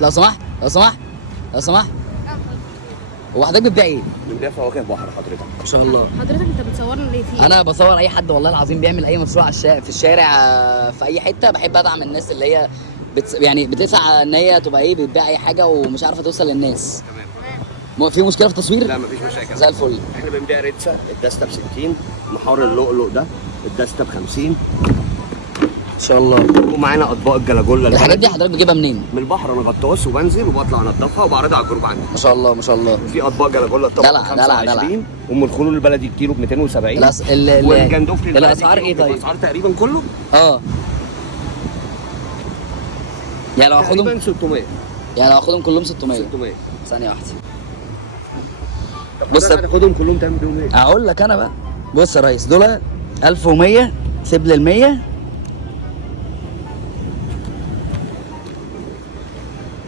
لو سمحت لو سمحت لو سمحت، هو حضرتك بتبيع ايه؟ بنبيع فواكه بحر حضرتك. ما شاء الله. حضرتك انت بتصورنا ليه فيه؟ انا بصور اي حد والله العظيم بيعمل اي مشروع على في الشارع، في اي حته. بحب ادعم الناس اللي هي يعني بتسعى ان هي تبقى ايه، بتبيع اي حاجه ومش عارفه توصل للناس. تمام. في مشكله في التصوير؟ لا مفيش مشاكل. زي الفل. احنا بنبيع ريتسا، الدستة ب 60، محار اللؤلؤ ده الدستة ب 50. ما شاء الله. ومعانا اطباق الجلاجولا. الحاجات دي حضرتك بتجيبها منين؟ من البحر. انا غطاس وبنزل وبطلع انضفها وبعرضها على الجروب عندي. ما شاء الله ما شاء الله. وفي اطباق جلاجولا الطبق دلع، ب دلع، 25، ام الخلول البلدي الكيلو ب 270. والجندوفلي البلدي الاسعار ايه طيب؟ الاسعار تقريبا كله يعني لو اخدهم تقريبا 600. يعني لو اخدهم كلهم 600. 600. ثانيه واحده. بص هتاخدهم كلهم تعمل بيهم ايه؟ اقول لك انا بقى. بص يا ريس، دول 1100 سيب لي ال 100